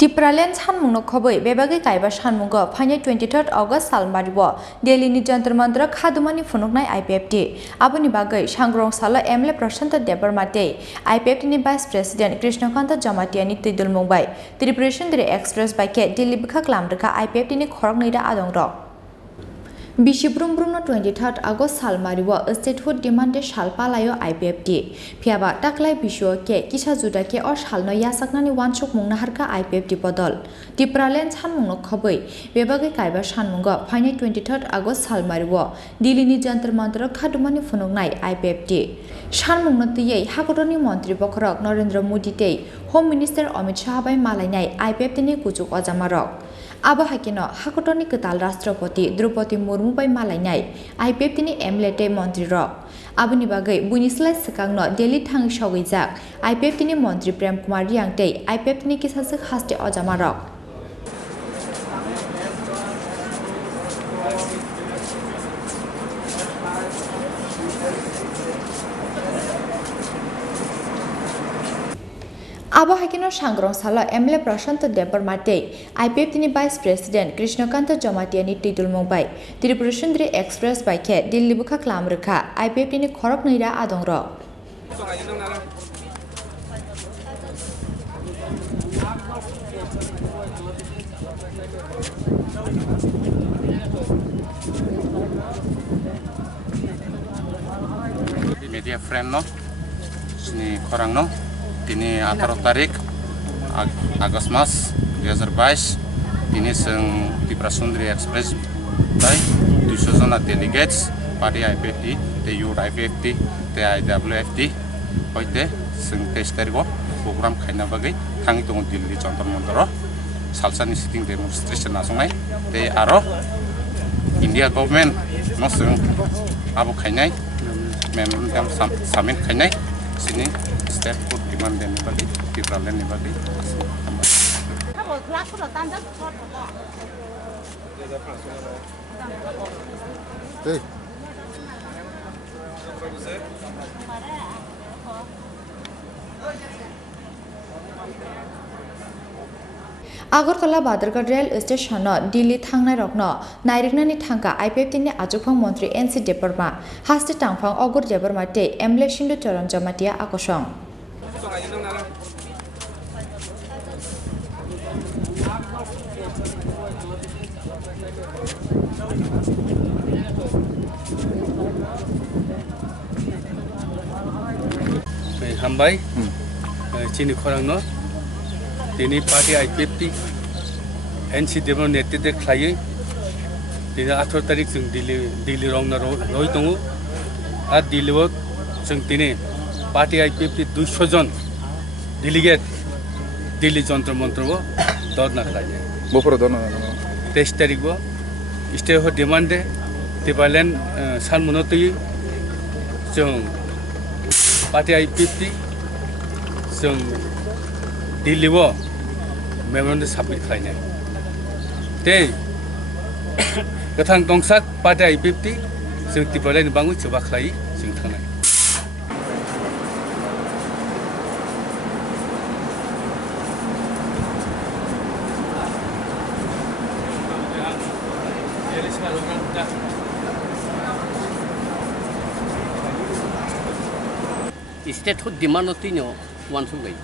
Tipraland Sanmungno khoboi bebagi kaiba Sanmungo phane 23 August salmaribo Delhi ni Jantar Mantaro khadumani phunuknai IPFT aboni bagai Sangrongsalo MLA Prashant Debar mate IPFT ni Vice President Krishnakanta Jamatiani Tidul Mumbai Tripura Express by Ke Delhi Bwkhak Lamrwkha IPFT ni Khorang nida adongrok Bishibrumbruno 23 August salmaribo statehood demande salpalayo IPFT phiaba taklai bisho ke kisa juda ke or salno yasaknani wansuk mungna harka IPFT bodol Tipraland Sanmungno khoboi bebagi kaiba Sanmungo phane 23 August salmaribo Delhi ni Jantar Mantaro khadumani phunuknai IPFT Sanmungno tiyei hakoroni mantri Bwkhak Narendra Modi tei Home Minister Amit Shah bai malainai IPFT ni kuchuk ajamarok Abo hakino hakotoni ketal Rashtrapati Draupadi Murmu bai malainai IPFT ni MLA mantri rok aboni bagai buinislai sakangno Delhi thang sogijak IPFT ni mantri Prem Kumar Yang tei IPFT ni kisasik haste ajamarok Abo hakino Sangrongsalo MLA Prashant Debar mate IPFT ni Vice President Krishnakanta Jamatiani Tidul Mumbai Tripura Express by Ke Delhi Bwkhak Lamrwkha IPFT ni Khorang nida adongrok media friend no Chini Khorang no Ini 18 tarik Agustus mas 2022 ini seng Tipraland Express by 200 delegates pada IPFT, the IPFT, the IWFT, hoite seng tester go program kaina bagai tangi tunggu Delhi Jantar Mantaro salsani sitting demonstration nasungai they aro India government no seng abu kainai memorandum summit kainai sini step food demand dan bagi Tipraland ni bagi Agartala Badarghat Rail Station Delhi thangnai rokno nairiknani thangka IPFT ni ajukphang mantri NC Deparma haste tangphang Ogur Debar mate MLA Shindu Charan Jamatia akosong Hambai Chini Khorang no Tini party IPFT NC Debar netete Khlainani Tini 18 tarik sing Delhi rong na roi tongu at Delhi wo sing tini party IPFT 200 jon delegate Delhi Jantar Mantaro Dharna Khlainani Boforo Dharna 23 tarik wo stay ho demand Tipraland Sanmungno tei sing party IPFT sing Delhi wo memorandum submit khlainai tei kathang tongsak party IPFT sing Tipraland bangui choba khlai sing thangnai statehood demand tino wansugai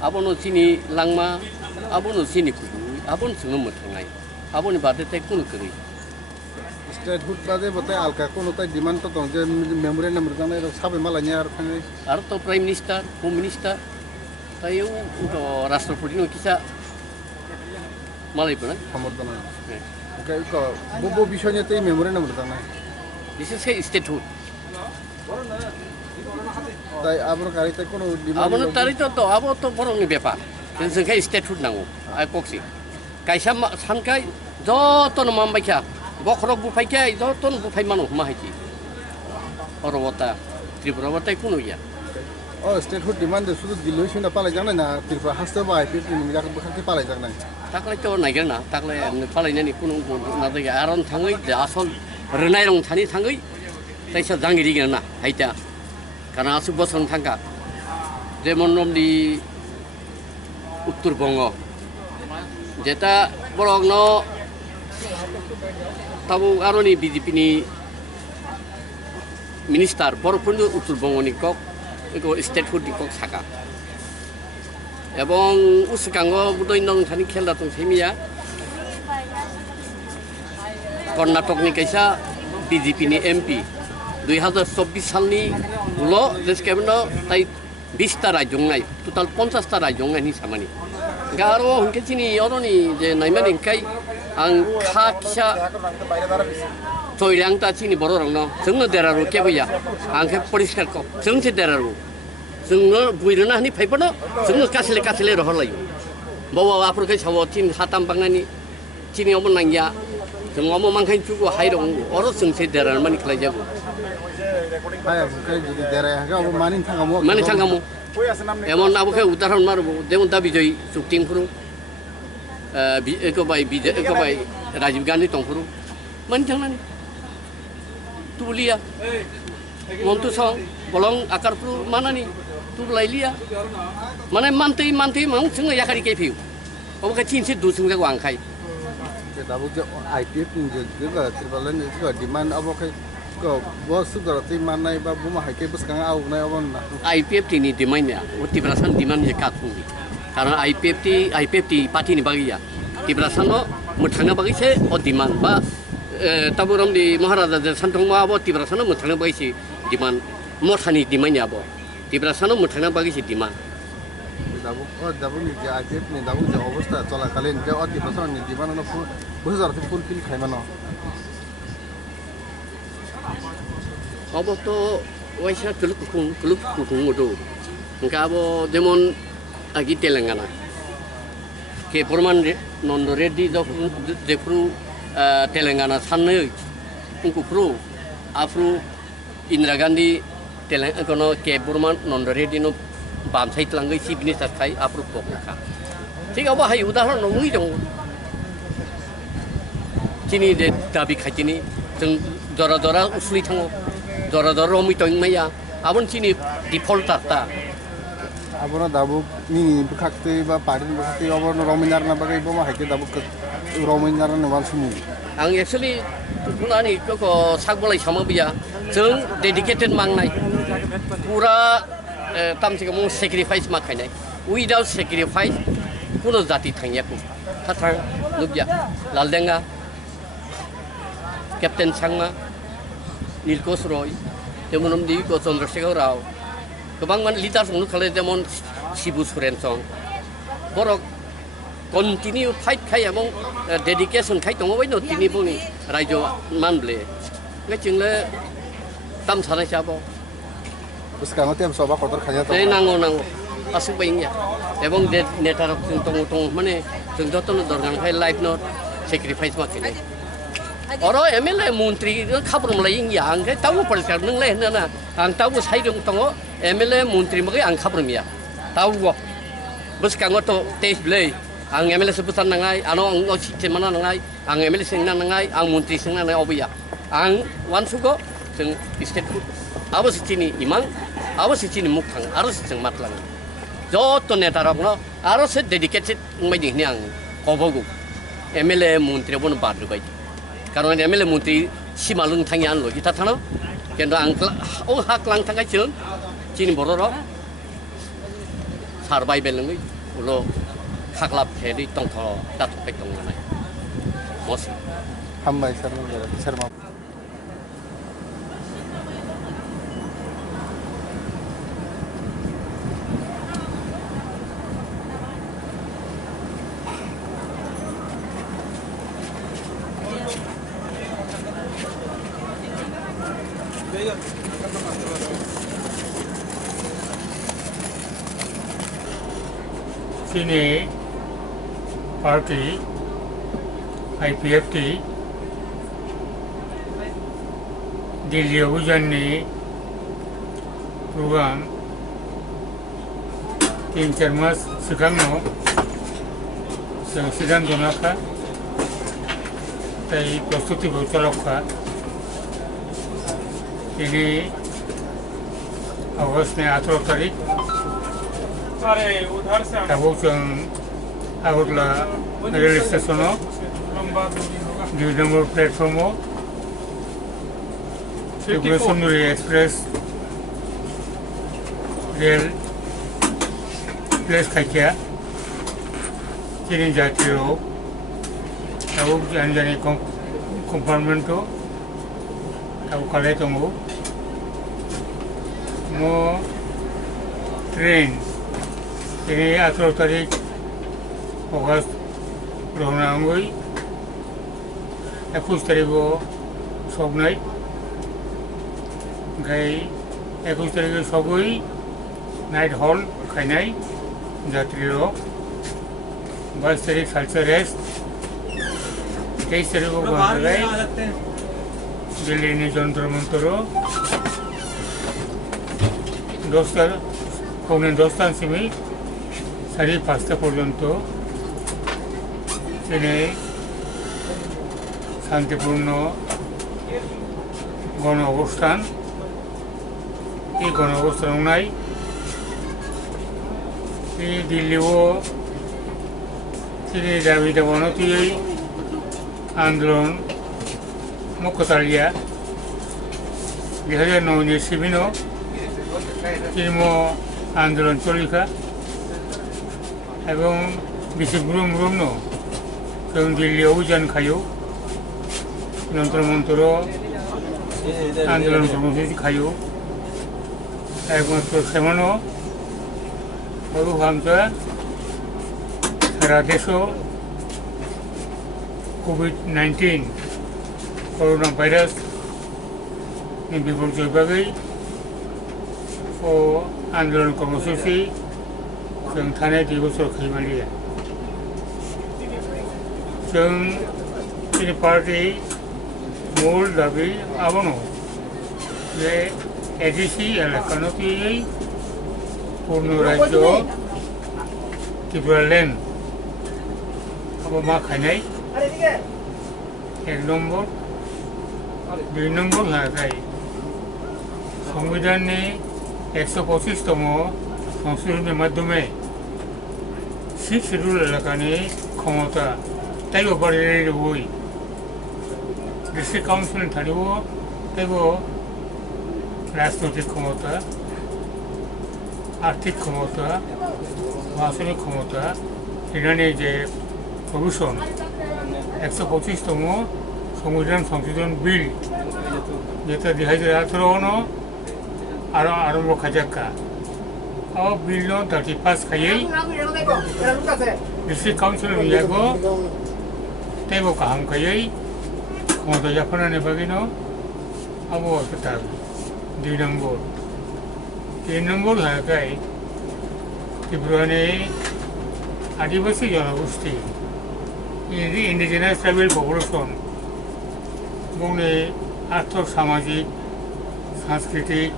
abono Chini langma abono Chini kudu abon sungno mothangai aboni bade tai kun kari statehood bade botai alka kono tai demand to tong je memorandum rjane sabe malanya ar to prime minister home minister tayo to rashtrapati no kisa malai puna samordana okay ko bobo bishonya tai memorandum rjane this is a statehood tai abro kari tai kono demand abono tari to abo to borong ni bepar tensen kai statehood nango ai koksi kaisa sankai joto no mambaikha Bwkhak bu phaikai joto no bu phaimano mahaiti orowata Tripura watai kuno ya oh statehood demand sudu Delhi shina palai jana na Tripura haste ba IPFT ni jak Bwkhak palai jana taklai to naiger na taklai palai nani kuno na da aron thangai asol renai rong thani thangai taisa jangiri na haita karena asu bosong tangka যেমন দি উত্তরবঙ্গ যেটা বরংনো তাবো আরনি BJP ni minister বরপুরনো উত্তরবঙ্গনি cock এগো state food cock সাকা এবং উসকাঙ্গ বুদই নং Thani খেলা দं সেমিয়া কর্ণাটকনি কাইসা BJP ni MP 2024 সালনি উলো দেশ কেবনো তাই 20টা রাজ্য নাই টোটাল 50টা রাজ্য নাই সামানি গারো হংকে চিনি অরনি যে নাইমান ইনকাই আং খা কিসা চৈরাংটা চিনি বড় রং जोंनो देरारु केबैया आंखे परिष्कार को जोंसे देरारु जोंनो बुइरना हानि फाइबनो जोंनो कासले रहलायो बावा आफोरखै साव थिन हाताम बांनानि चिनि अमन नांगिया जों अमो मांखाइन चुगो हाइरं अरो जोंसे देरार मानि खलाय जागो हाया बुखाय जुदि देराय हागा अब मानि थांगामो एमन आबोखे उदाहरण मारबो देमन दा बिजय सुक्तिंफुरु एकोबाय राजीव गांधी तंफुरु मानि थांनानि tulia montu song bolong akar pru mana ni tu lailia mana mantai mang sing ya kari ke piu obo ka chin se du sing ga wang khai dabu je IPF ni je ga Tipraland ni ga demand abo kai ko bos su gar ti manai ba buma haike bus kang au nai obon na IPFT ni demand ya Tiprasan demand je ka thungi karena IPFT party ni bagiya Tiprasan no muthanga bagi se o demand ba taburam di Maharaja de Santongma abo Tiprasana muthana bagi si demand mothani demand abo Tiprasana muthana bagi si demand dabu ni je IPF ni dabu je অবস্থা চলাকালীন যে অতি বছর ni demand no বুঝার fulfil খাইমানো abo to waisa kuluk kukung odo engka abo demon agi Telangana ke Porman Nondo Reddy Jefru Telangana sanne ungkupru afru Indira Gandhi Telangana ke Burman Nondo Reddy no bam sai tlangai chief minister khai afru Bwkhak ঠিক আছে high উদাহরণ নই দং চিনি দে দাবি খাইনি जों जरा उसुलि थाङो जरा रमि तং माया आबन चिनि डिफल्टार ता abona dabu ni Bwkhak ba parin Bwkhak abona rominar na bagay bo ma haike dabu rominar na wan sumu आं एक्चुअली बुनानि को सागबलाय सामाबिया जों डेडिकेटेड मांनाय पुरा तामसिक मो सैक्रिफाइस मा खायनाय उइदाउट सैक्रिफाइस कुनो जाति थांयाखौ थाथां नुबिया लालदेंगा कैप्टेन सांमा नीलकोश रय जेमन दी को चंद्रशेखर राव गोबां मान लिडार संनु खाले जेमन शिबु सोरेन सं बरक कन्टिनिउ फाइट खाय एबं डेडिकेशन खाय दङ बै नतिनि बुनि रायजो मानब्ले गे जोंले ताम सानाय साबो buskang tem soba kotor khaya to ए नांगौ असुक बायनिया एबं नेटार जों दङ माने जों दतन दरगान खाय लाइफ नट सैक्रिफाइस मा खायनाय अरो एमएलए मन्त्री खाब्रम लायिंया आंखे तावो परिस्कार नंलाय होनना आं तावो साइदं दङ एमएलए मन्त्री मगे आं खाब्रमिया तावो बुस्कांग तो तेज ब्ले आं MLA sebesar nangai ano ang sistem mana nangai ang MLA sing nangai ang मन्त्री sing nangai obiya आं वानसुको जों स्टेट फुड आबो सिटिनि इमां आबो सिटिनि मुखथां आरो जों मातलां जत नेतारनो आरो से डेडिकेटेड मायदिनि आं कबगु एमएलए मन्त्री बन बादबाय कारण एमएलए मन्त्री सिमालुं थाङि आन लगिता थानो केन्द आं ओ हाक्लां थाङाय जों चिनि बरर सारभाइभेल नङै उलो खाग्लाब फेरि तंथ दाथबाय दंनाय मस हामबाय Sharma Chini party IPFT Delhi Ujani program 3-4 मास सिगांनो जों सिगांनो दोनाखा ताई प्रस्तुतिखौ चलावखा दिनै आगष्टनि 18 तारिख दाबो जों আগরতলা রেল স্টেশনও 2 নম্বর প্ল্যাটফর্মও Tripura Sundari express rail place খাইকিয়া চিনি যাত্রীও এবং জানি কম্পাर्टमेंटও তাও কালাই দङ মো ট্রেন दिनै 18 तारिख अगस्त रौनांगै 21 तारिखआव सबनाय ओमफ्राय 21 तारिखआव सबै नाइट हल खायनाय जात्रियाव 22 तारिख सालसे रेस्ट 23 तारिखआव गंगाय दिल्लीनि जन्तर मन्तराव 10 पौने 10টাसिम 5:30 পর্যন্ত তিনি শান্তিপূর্ণ গণ অবস্থান এই গণ অবস্থান নাই তিনি দিল্লিও তিনি দাবি দাবনতি আন্দোলন মুখ্যতালিয়া 2009 শিবিনো তিনি আন্দোলন চলিকা এবং বেশি ব্রুম जों दिल्लीयाव जानखायो जन्तर मन्तर आन्दोलन कर्मसूची खायो एकमात्र सेमानो बयबो फाहामसा सारा देशो कोविड-19 करोना भाइरास नि बिपरजय बागै ओ आन्दोलन कर्मसूची जों थानाय 2 बोसोर खायमालिया जों चिनी पार्टी मूल दाबी आबनो जे एडिसी एलाकानती पूर्ण राज्य टिप्रालैंड अब मा खायनाय 1 नम्बर 2 नम्बर हाजाय संविधान नि 125तम संशोधन माध्यमे 6 शेड्यूल एलाकानि क्षमता ताइबो बाड़ायनाय लुबै डिस्ट्रिक्ट काउंसिल थानिबो ताइबो राजनैतिक क्षमता आर्थिक क्षमता भाषणिक क्षमता एनानि जे प्रविशन 125तम संविधान संशोधन बिल जेटा 2018 आरो आरम्भ खाजाक्का अब बिल नो 35 खायै डिस्ट्रिक्ट काउंसिल मियागो तेबो kaham kayai komodo yapana bagino abo kita 2 নম্বর 3 নম্বর হাকাই ত্রিপুরানে আদিবাসী জনগোষ্ঠী ইন্ডিজিনাস ট্রাইবাল পপুলেশন বনে আর্থিক সামাজিক সাংস্কৃতিক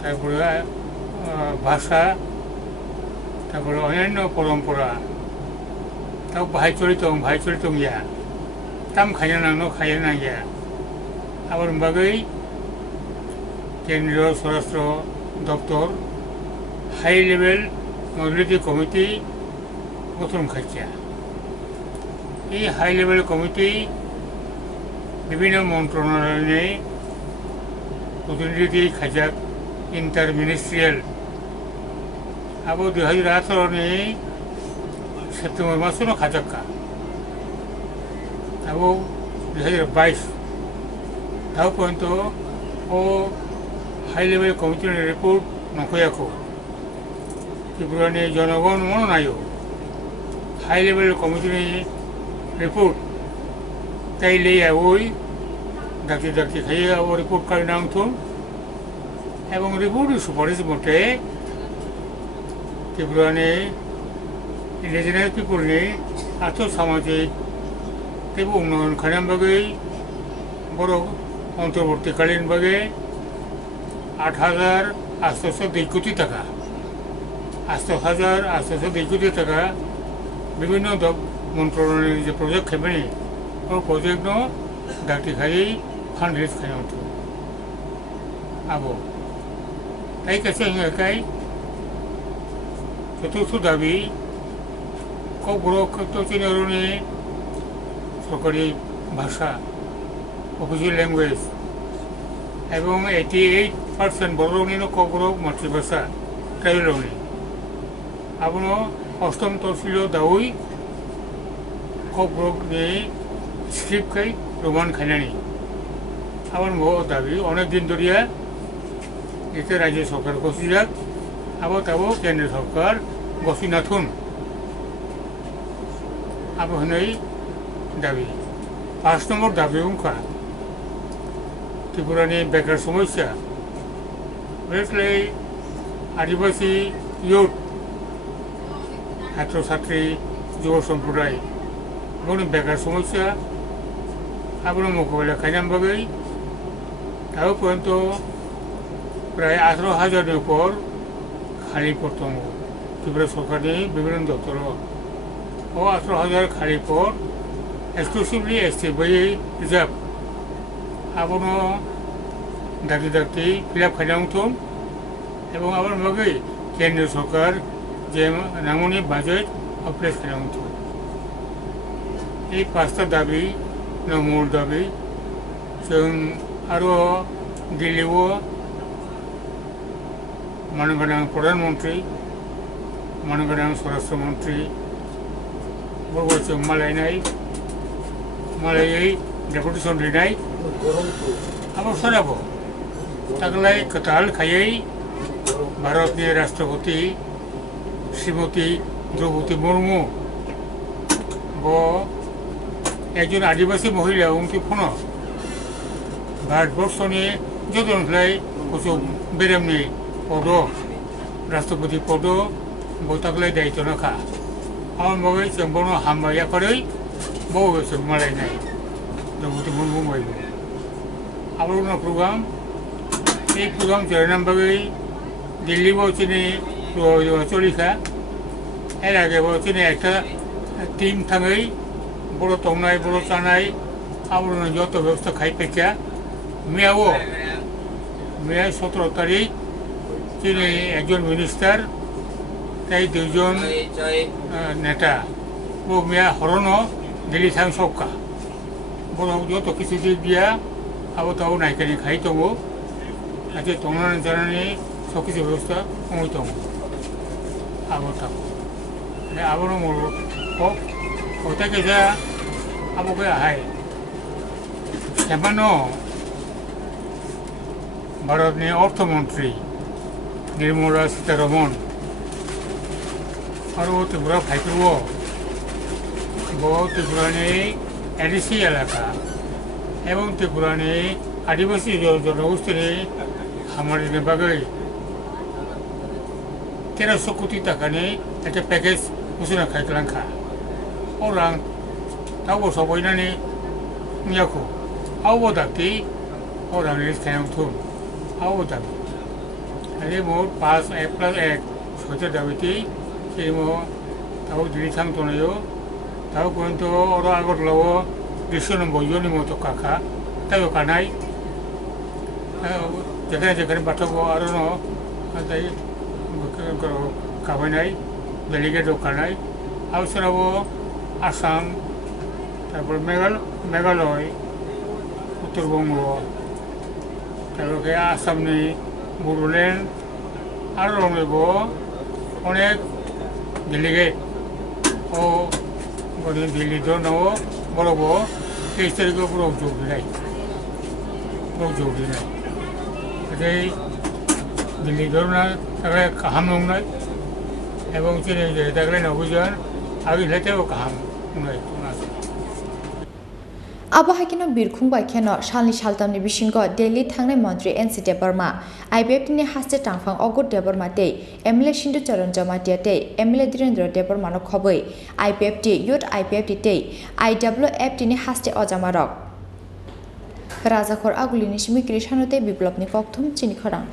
তারপরে ভাষা তারপরে অন্যান্য পরম্পরা তাও ভাইচরিত গিয়া তাম খাইনা গিয়া আবার বাগৈ কেন্দ্রীয় স্বরাষ্ট্র দপ্তর হাই লেভেল মডেলিটি কমিটি গঠন খাইছা এই হাই লেভেল কমিটি বিভিন্ন মন্ত্রণালয়ে প্রতিনিধি খাইজাক इंटर मिनिस्ट्रियल अब 2018 ने सेप्टेम्बर मासनो खाजाक्का अब 2022 ताव पर्यंत ओ हाई लेवल कमिटी रिपोर्ट नखयाखो त्रिपुरानि जनगण मननायो हाई लेवल कमिटी रिपोर्ट ताइले ओई दाखि खाइया ओ रिपोर्ट कारिनांथो এবং রিপোর্ট সুপারিশ মতে ত্রিপুরানি ইন্ডিজিনাস পিপলনি আর্থ সামাজিক এবং উন্নয়ন খানাম বাগৈ বড় অন্তর্বর্তীকালীন বাগে 8,802 কোটি টাকা 8,802 কোটি টাকা বিভিন্ন মন্ত্রণালয়ের যে প্রজেক্ট খেবেনি ও প্রজেক্ট দাঁতি খাই ফান্ড রেজ খাইতো আবো তাই কাছে হিংগাকাই চতুর্থ দাবি ককব্রক তো চিনি সরকারি ভাষা অফিসিয়াল ল্যাঙ্গুয়েজ এবং 88% বড়রঙিনো ককব্রক মাতৃভাষা ট্রাইবেলরঙি আবনো অষ্টম তহসিল দাউই ককব্রক নিয়ে স্ক্রিপ্ট খাই রোমান খাইনানি আবার দাবি অনেক দিন ধরিয়া এতে রাজ্য সরকার গছি যাক আবার তাবো কেন্দ্র সরকার গছি নাথুন আবো হনেই দাবি 5 নম্বর দাবি উনকা ত্রিপুরানি বেকার সমস্যা বেসলে আদিবাসী ইউথ ছাত্রছাত্রী যুব সম্প্রদায় এবং বেকার সমস্যা আপনার মোকাবিলা খাইনাম বাগৈ তাও পর্যন্ত প্রায় 18,000 উপর খালি পড়তাম ত্রিপুরা সরকারি বিভিন্ন দপ্তর ও 18,000 খালি পর এক্সক্লুসিভলি এসটি বই রিজার্ভ আপনার ডাক্তি ডাক্তি ফিল আপ খাইনাম থম এবং আপনার বাগৈ কেন্দ্র সরকার যে নামনি বাজেট অপ্লেস খাইনাম থম এই 5টা দাবি মূল দাবি जों आरो दिल्लीआव मानगोनां प्रधानमन्त्री मानगोनां स्वराष्ट्र मन्त्री बरगजों मालायै डेपुटेसन लिरनाय आबाद साराबो तागलाय खोथाल खायै भारतनि राष्ट्रपति श्रीमती द्रौपदी मुर्मु একজন আদিবাসী মহিলা উনকি ফোন ভারতবর্ষনি যতনলাই কিছু বেরামনি পদ রাষ্ট্রপতি পদ বতাকলাই দায়িত্ব নাখা আমার মগে চেম্বনো হামবাইয়া করে বউ মালাই নাই দ্রৌপদী মুর্মু মাইব আবার প্রোগ্রাম এই প্রোগ্রাম চেরানাম বাগৈ দিল্লি চিনি চলিখা এর আগে চিনি একটা টিম থাঙै বড় তংনাই বড় চানাই আবরণ যত ব্যবস্থা খাই পেখা মেয়াও 17 তারিখ তিনি একজন মিনিস্টার তাই 2 জন নেতা ও মেয়া হরণ দিল্লি থাং সবকা বড় যত কিছু দিক দিয়া আবো তাও নাইকানি খাই দङ যাতে তংনানি জানানি সব কিছু ব্যবস্থা কমই দङ আবো তাও আবরণ মূল ওটাকে যা আমাকে আহাই এমানো ভারতনি অর্থমন্ত্রী নির্মলা সীতারমন আর ত্রিপুরা ফাইকুব ত্রিপুরানি এডিসি এলাকা এবং ত্রিপুরানি আদিবাসী জনগোষ্ঠীর হামারিনি বাগৈ 1300 কোটি টাকানি একটা প্যাকেজ ঘোষণা খাইখলাंखा Khorang tahu soboy nani nyaku, awo dati Khorang ini sekarang tuh, awo dati. Jadi mau pas 1+1 sudah dapeti, jadi mau tahu diri sang tuh nayo, tahu kuanto orang agak lawo disuruh boyo ni mau tuh kakak, tahu kanai, jangan batok gua arono, ada kalau kawanai, delegate kanai, harus rawo Assam তারপর মেঘালয় উত্তরবঙ্গ তারপরে আসামনি বড়োল্যান্ড আরও রঙেব অনেক delegate ও দিল্লি ধরনাও বড়ব 23 তারিখে পুরো যোগ দিনাই এই দিল্লি ধরনা তাকে কাহাম নংনাই এবং চিনি তাকে অভিযান আগে লেতেও কাহাম आबहावाखिनो बिरखुं बायखेनो सालनि सालतामनि बिसिंगो दिल्ली थांनाय मन्त्रि एनसि देबबर्मा आइपिएफटिनि हास्ते टांफां अगुर देबबर्मा तै एमएलए सिन्धु चरण जमातिया तै एमएलए धीरेन्द्र देबबर्मानो खबै आइपिएफटि युथ आइपिएफटि तै आइडब्लिउएफटिनि हास्ते अजामारक राजाखर आगुलिनि सिमिक्रि सानुते बिप्लबनि कक्थुम चिनि खरां